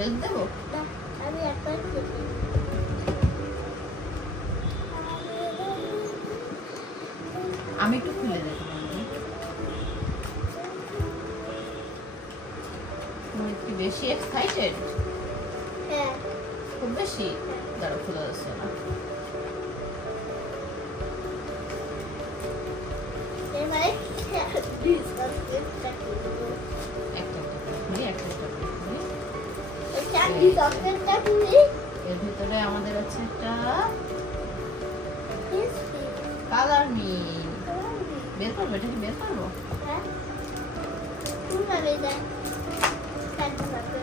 Help দেবো? আমি একবার আমি একটু খুলে দেখো। তুমি কি বেশি এক্সাইটেড? হ্যাঁ খুব বেশি? দাঁড়া, খুলে যাচ্ছে না। এবারে ডিসকাসটা করবো। একটা খুলি, একটা খুলি। এটা ডিসকাসটা খুলি। এর ভিতরে আমাদের আছে একটা কালার মি। বের করবো? এটা কি বের করবো? হ্যাঁ কিভাবে যায়?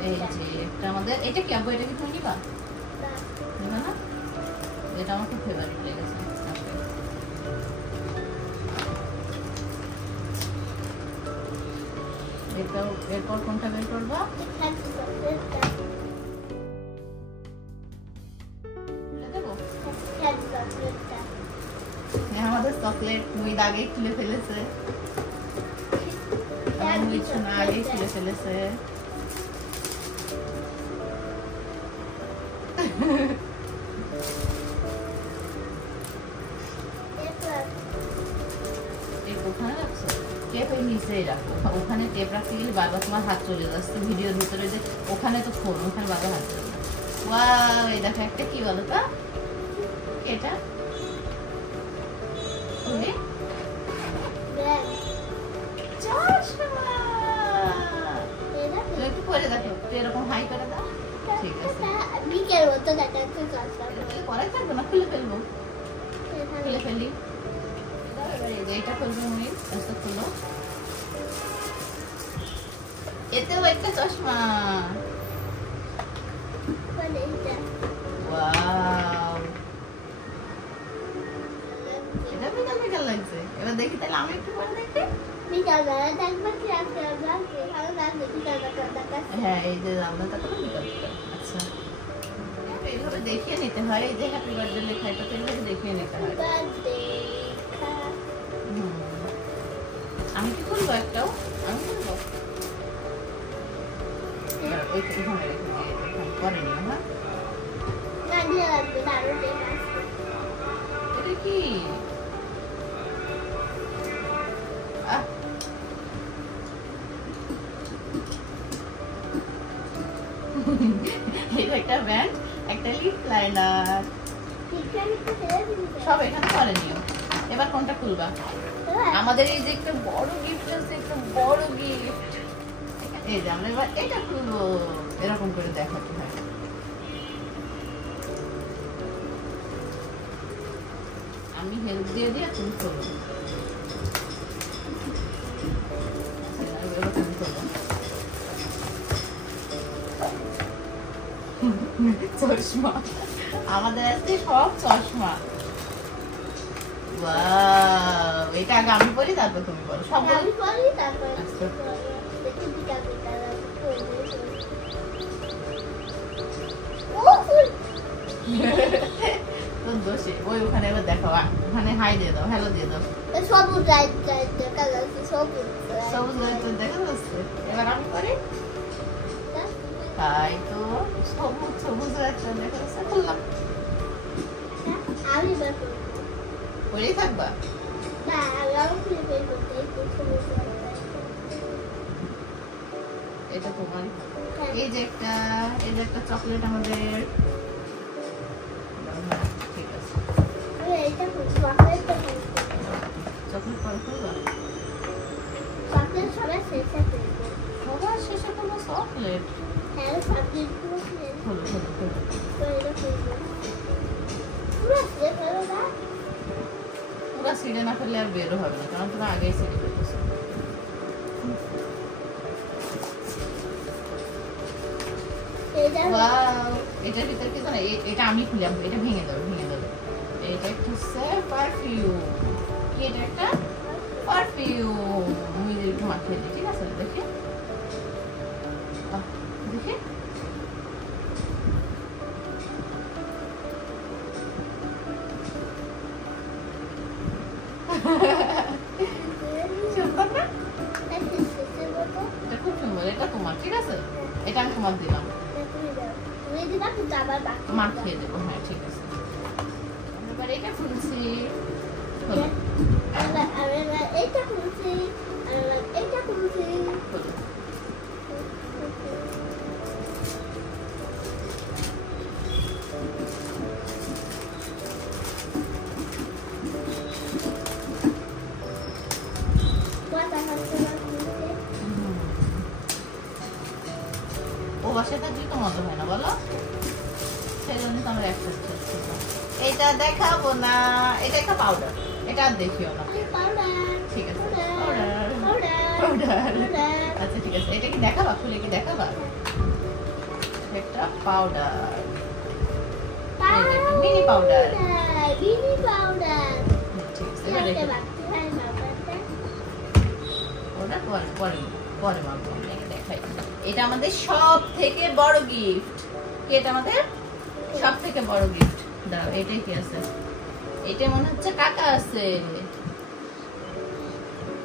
এই যে একটা আমাদের, এটা কি আব্বু? এটা কি তুমি নিবা? নিবা না? এটা আমার খুব ফেভারিট লেগেছে। এরপর কোনটা বের করবা? আমাদের চকলেট মুইদ আগে খুলে ফেলেছে, আগে খুলে ফেলেছে। ওখানে রাখছো টেপ? এই নিচেই রাখো। ওখানে টেপ রাখতে গেলে বারবার তোমার হাত চলে যাচ্ছে ভিডিওর ভিতরে, যে ওখানে তো ফোন, ওখানে বারবার হাত চলে যাচ্ছে। ওয়াও, এই দেখো একটা কি বলো তো, এটা খুলে একটু পরে দেখো, এরকম হাই করে দাও। ঠিক আছে, বিকেল মতো দেখাচ্ছে চশমা পরে থাকবো না, খুলে ফেলবো। খুলে ফেলি, এইটা খুলবো। আমি এটা খুলো, এতেও একটা চশমা। ওয়াও, এটা বিকাল বিকাল লাগছে। এবার দেখি তাহলে আমি একটু পরে দেখি। হ্যাঁ, এই যে জানলাটা তো বিকাল বিকাল। আচ্ছা, এইভাবে দেখিয়ে নিতে হয়। এই যে হ্যাপি বার্থডে লেখা, এটা তো এইভাবে দেখিয়ে নিতে হয়। আমি কি খুলবো? একটাও আমি খুলবো। এখানে রেখে দিয়ে পরে নিও। হ্যাঁ, এটা কি? এটা একটা ব্যান্ড, একটা লিপ লাইনার, সব এখানে করে নিও। এবার কোনটা খুলবা? আমাদের এই যে একটা বড় গিফট আছে, একটা বড় গিফট। এই যে আমরা এবার এটা খুলবো। এরকম করে দেখাতে হয়। আমি হেল্প দিয়ে দিয়ে তুমি খোলো। চশমা, আমাদের আছে সব চশমা। ওয়াও, এটা আগে আমি পড়ি, তারপর তুমি পড়ো। সব আমি পড়ি, তারপর তোর দোষে। ওই ওখানে এবার দেখো, ওখানে হাই দিয়ে দাও, হ্যালো দিয়ে দাও। সবুজ দেখা যাচ্ছে, সবুজ তো দেখা যাচ্ছে। এবার আমি করি, তাই তো সবুজ সবুজ দেখা যাচ্ছে। খুললাম, আমি পরেই থাকবা। এটা তোমার। এই যে একটা চকলেট আমাদের। ঠিক আছে, চকলেট পরে খুলবা। সবার শেষে কোনো চকলেট। খোলো খোলো খোলো। পুরা ছিঁড়ে না ফেললে আর বেরো হবে না, কারণ তোমরা আগেই ছিঁড়ে ফেলেছো। এটার ভিতরে কি জানো, এটা আমি খুললাম, এটা ভেঙে দেবো, ভেঙে দেবো। এটা একটা পারফিউম। কি এটা? একটা পারফিউম। আমি একটু মাখিয়ে দিই, ঠিক আছে? দেখি দেখি, এটা খুব সুন্দর। এটা তোমার, ঠিক আছে? এটা আমি তোমার দিলাম। মাখিয়ে দেবো। হ্যাঁ ঠিক আছে, এবার এটা খুলছি। খোলো। এটা খুলছি, এটা খুলছি। খোলো। ও বাসায় থাকলে তো মজা হয় না বলো, সেই জন্য তো আমরা অ্যাক্সেস করছি। এটা দেখাবো না, এটা একটা পাউডার, এটা আর দেখিও না। ঠিক আছে পাউডার। আচ্ছা ঠিক আছে, এটা কি দেখাবা, খুলে কি দেখাবা? একটা powder, mini powder. Mini powder. ঠিক আছে, এবার রেখে দাও। ওটা পরে পরে পরে মাখবো, আপনাকে দেখাই। এটা আমাদের সব থেকে বড় গিফট। কি এটা আমাদের সব থেকে বড় গিফট? দাঁড়াও, এটাই কি আছে? এটা মনে হচ্ছে টাকা আছে।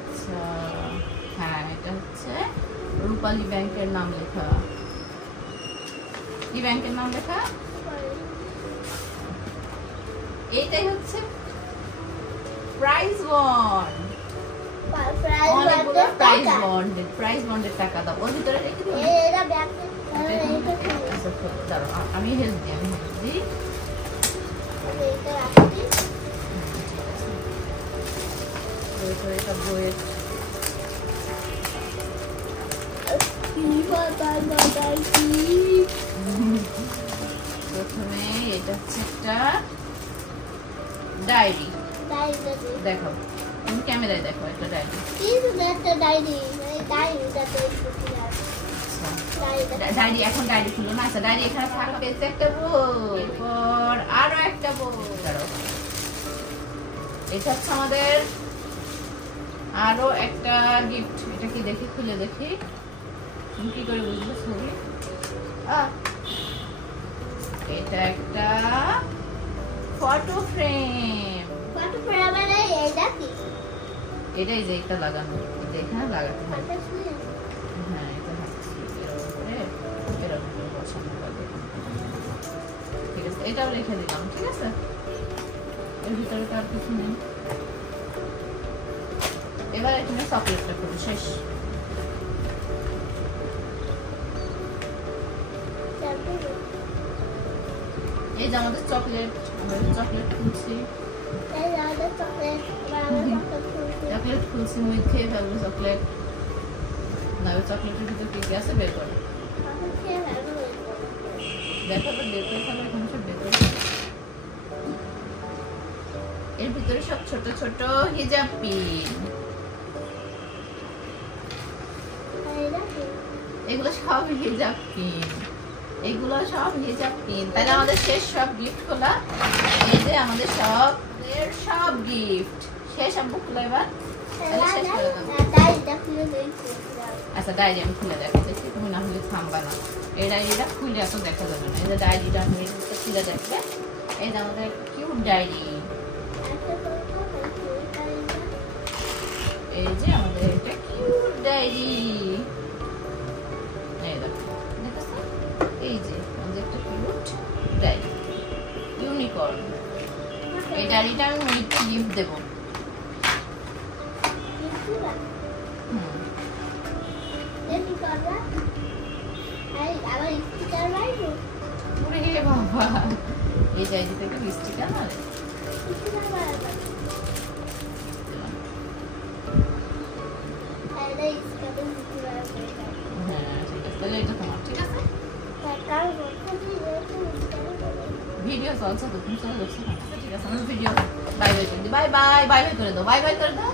আচ্ছা হ্যাঁ, এটা হচ্ছে রূপালী ব্যাংকের নাম লেখা। কি ব্যাংকের নাম লেখা? এইটাই হচ্ছে প্রাইজ বন্ড। অনেকগুলো প্রাইজ বন্ডের টাকা দাও, ওর ভিতরে রেখে দিই। দাঁড়াও, আমি হেল্প দিই, এটা বইয়ের প্রথমে এটা হচ্ছে একটা ডায়েরি। দেখো তুমি ক্যামেরায় দেখো, একটা ডায়েরি। ডায়েরি এখন ডায়েরি খুলো না। আচ্ছা ডায়েরি এখানে থাকবে একটা বই, এরপর আরো একটা বই। এটা হচ্ছে আমাদের আরো একটা গিফট। এটা কি দেখি, খুলে দেখি। তুমি কি করে বুঝবে? ছবি, এটা একটা ফটো ফ্রেম। এটাই যে এটা লাগানো, এটা এখানে লাগাতে হয়। হ্যাঁ এটা এরকম করে বসানো হবে। ঠিক আছে, এটাও রেখে দিলাম। ঠিক আছে, এর ভিতরে তো আর কিছু নেই। এবার এখানে চকলেটটা খুলি, শেষ। এই যে আমাদের চকলেট, আমরা চকলেট খুলছি। চকলেট খুলছি, মুই খেয়ে ফেলবো চকলেট। না চকলেটের ভিতরে কি কি আছে বের করো, দেখো তো বের করে ফেলো। এখানে সব বের করে, এর ভিতরে সব ছোট ছোট হিজাব পিন। এগুলো সব হিজাব পিন, এগুলো সব হিজাব পিন। তাহলে আমাদের শেষ সব গিফট খোলা। এই যে আমাদের সব গিফট শেষ। আব্বু খোলা এবার। আচ্ছা ডায়েরি আমি খুলে দেখি, তুমি না হলে থামবা না। এই ডায়েরিটা খুলে এত দেখা যাবে না। এই যে ডায়েরিটা আমি খুলে দেখবে। এই যে আমাদের কিউট ডায়েরি। এই যে আমাদের একটা কিউট ডায়েরি। এই দেখো, দেখেছো? এই যে আমাদের একটা কিউট ডায়েরি, ইউনিকর্ন। এই ডায়েরিটা আমি মুইকে গিফট দেবো। বাবা এই ডায়েরি থেকে স্টিকার মারে। হ্যাঁ ঠিক আছে, তাহলে এটা তোমার। ঠিক আছে, ভিডিও চলছে তো, তুমি চলে যাচ্ছ না। ঠিক আছে, আমার ভিডিও বাই বাই করে দিই। বাই বাই, বাই বাই করে দাও, বাই বাই করে দাও।